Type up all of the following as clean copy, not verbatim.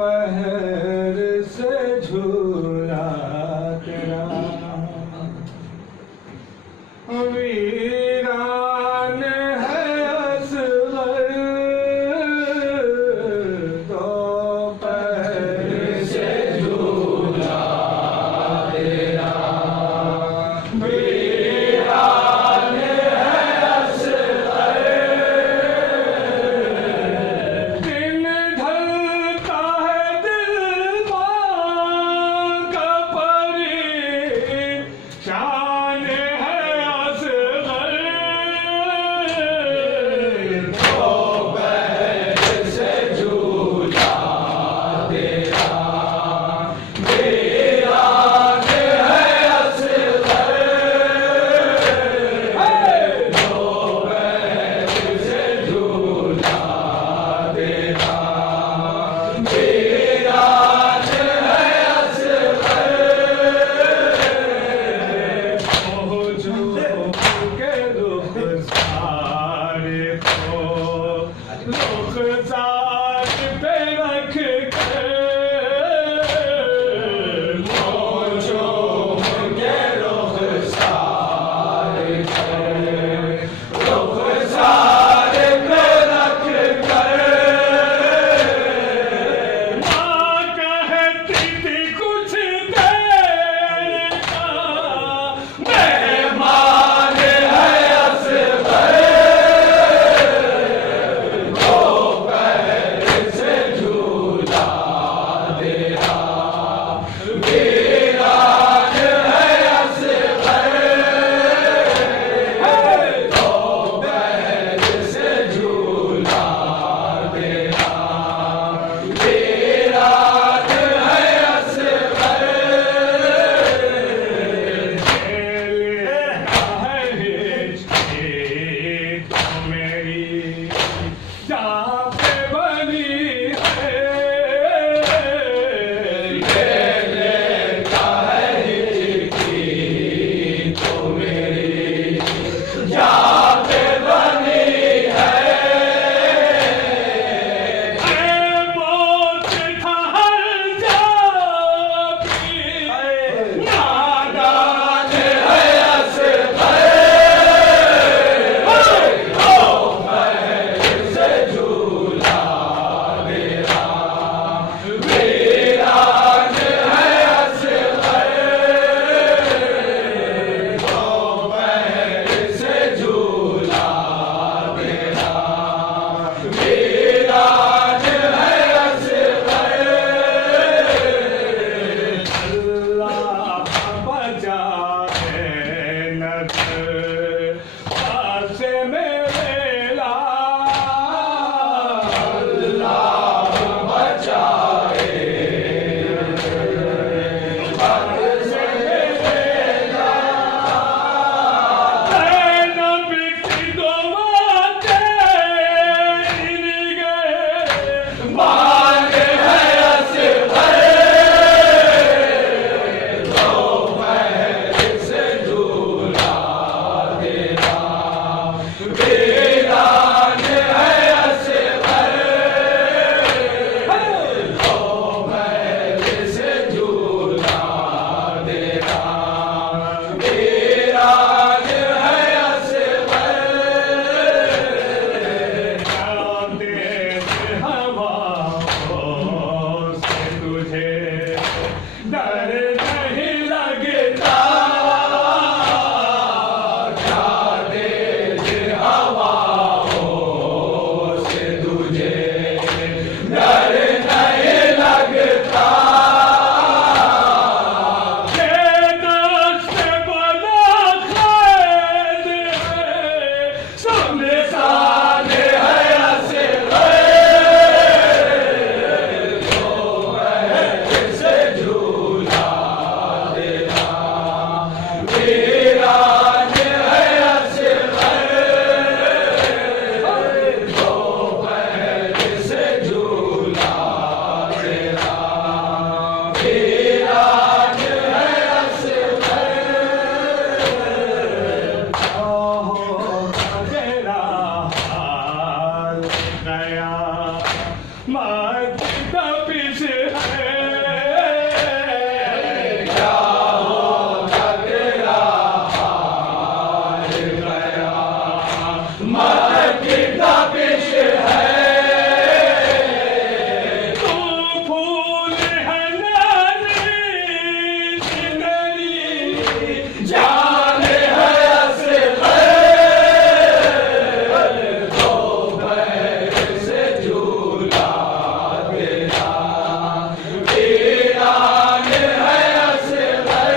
दोपहर से झूला तेरा वीरान है असगर दोपहर से झूला तेरा वीरान है असगर दिन ढलता है दिल तपिश है क्या होगा तेरा हाल गया मत की तपिश है तू फूल है नानी जिंदगी जान है असग़र तो पैर से झूला तेरा वीरान है असग़र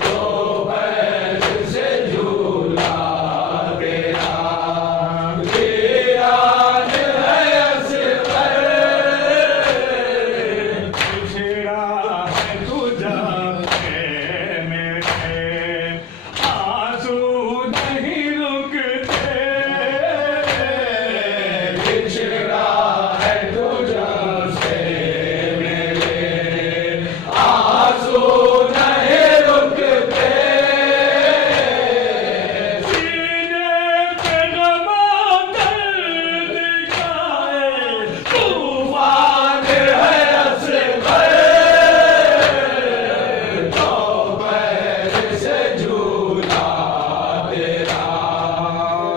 तो पैर से झूला तेरा वीरान है असग़र पिछड़ा है तुझा मेरे आंसू नहीं रुकते पिछड़ा है तुझा से मेरे आंसू नहीं रुकते सीने पे गमा दर्द का तूफान है असग़र तो पैर से झूला तेरा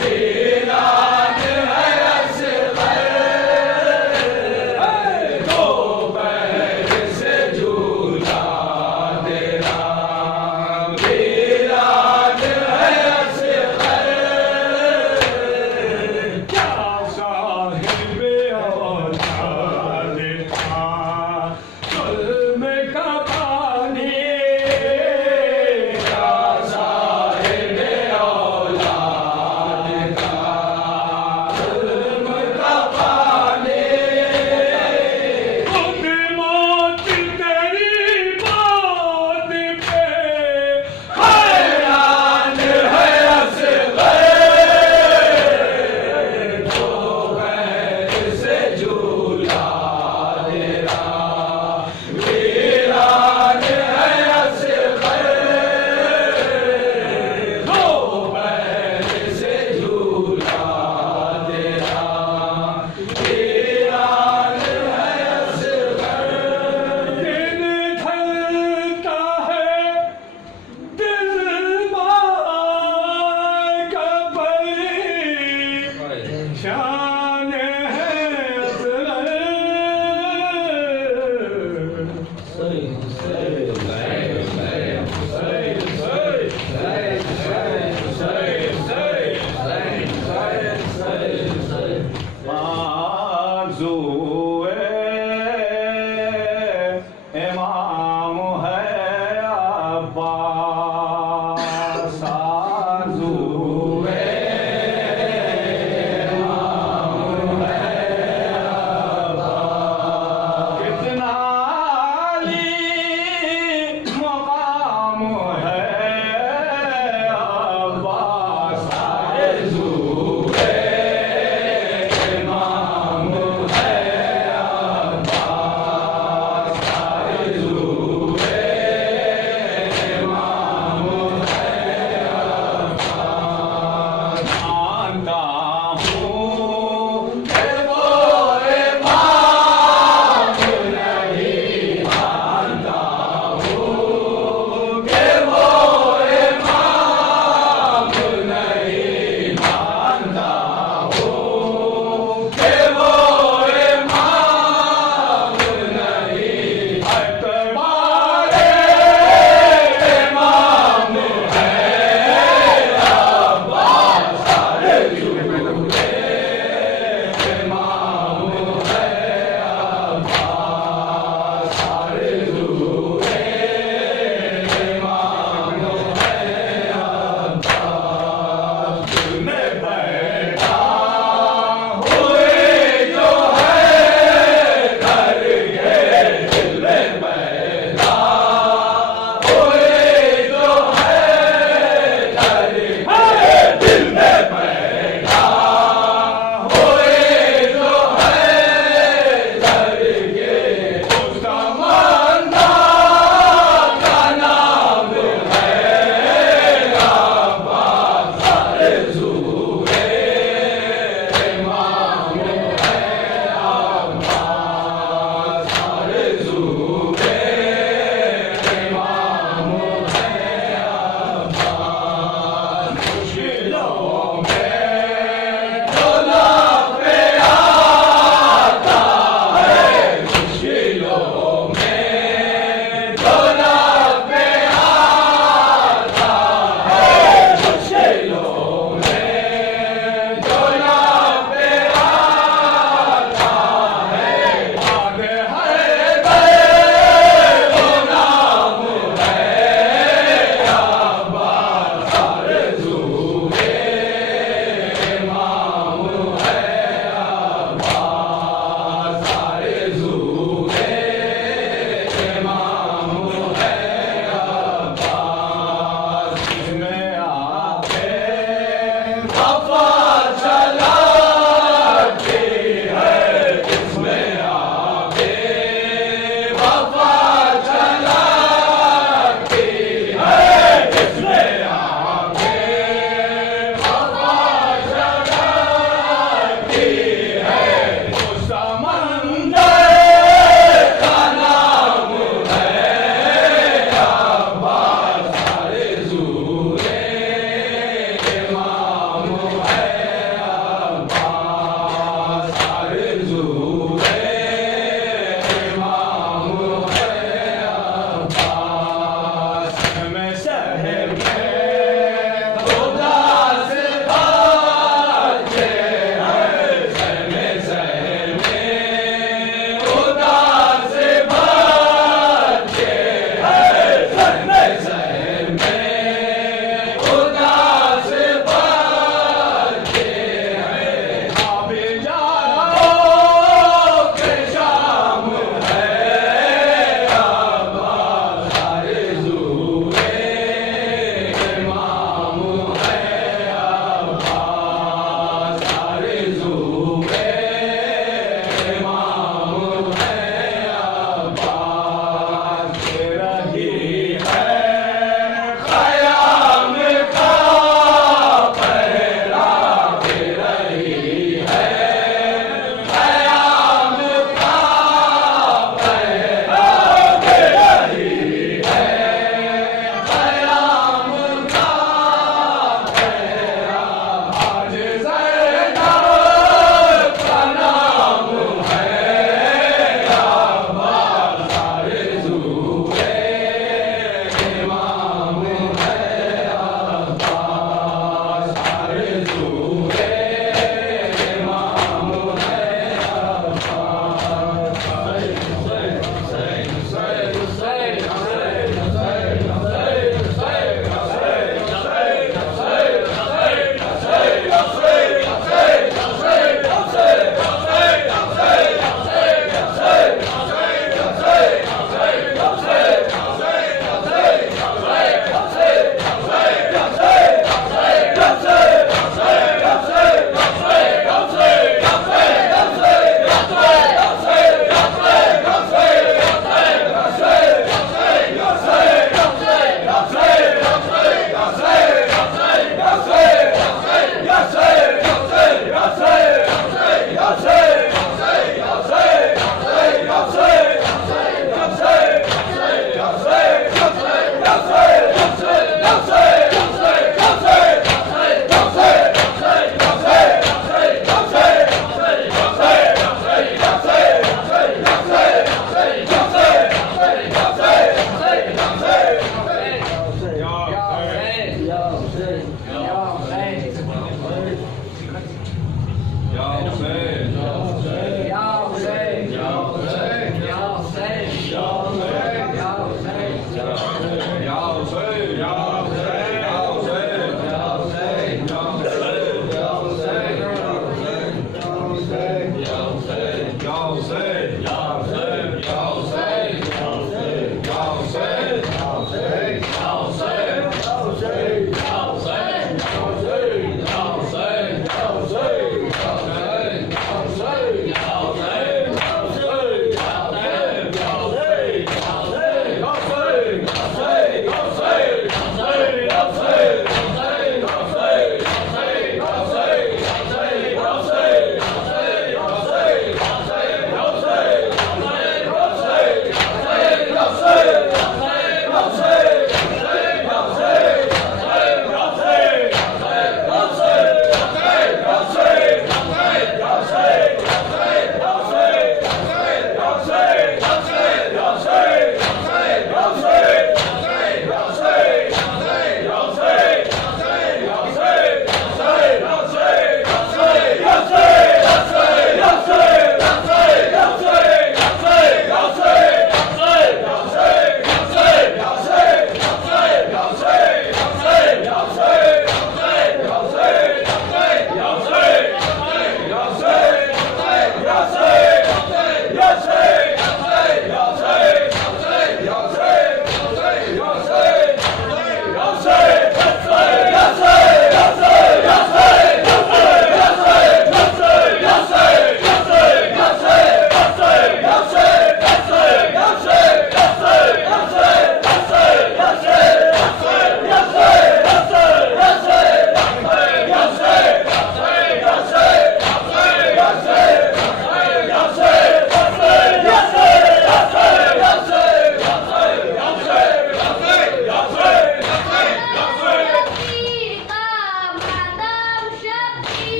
वीरान है असग़र तो पैर से झूला तेरा वीरान है असग़र क्या साहिब औलाद था ज़ुल्म का पानी क्या साहिब औलाद था ज़ुल्म का पानी खुद मौत तेरी बात पे हैरान है असग़र तो पैर से झूला तेरा वीरान है असग़र तो पैर से झूला तेरा वीरान है असग़र दिन ढलता है दिल माँ का शान है इमाम है अब्बास आज़ूए कितना अली मकाम है अब्बास आज़ूए इमाम है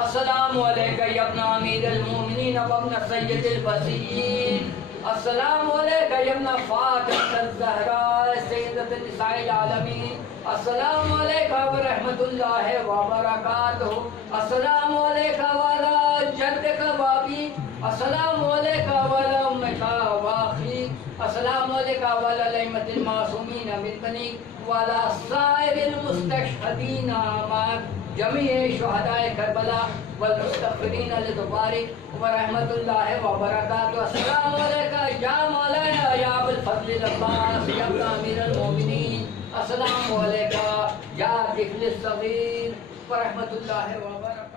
अस्सलामु अलैका या इब्न अमीरुल मोमिनीन व इब्न सय्यदिल वसीय्यीन। अस्सलामु अलैका या इब्न फातिमतुज़ ज़हरा सय्यदतुन निसाइल आलमीन। अस्सलामु अलैका व रहमतुल्लाहि व बरकातुहू। अस्सलामु अलैका व अला जद्दिका व अबी। अस्सलामु अलैका व अला उम्मिका व अखीक। अस्सलामु अलैका व अला अइम्मतिल मासूमीन मिन बनीक व अला साइरिल मुस्तशहदीन माअक जमीए शुहदाए करबला वल मुस्तगफिरीन लिदुबारिक व रहमतुल्लाहि व बरकातुहू। अस्सलामु अलैका या मौलाना या अबुल फज़ल अब्बास या इब्न अमीरुल मोमिनीन। अस्सलामु अलैका या तिफ़्ल सगीर व रहमतुल्लाहि व बरकातुहू।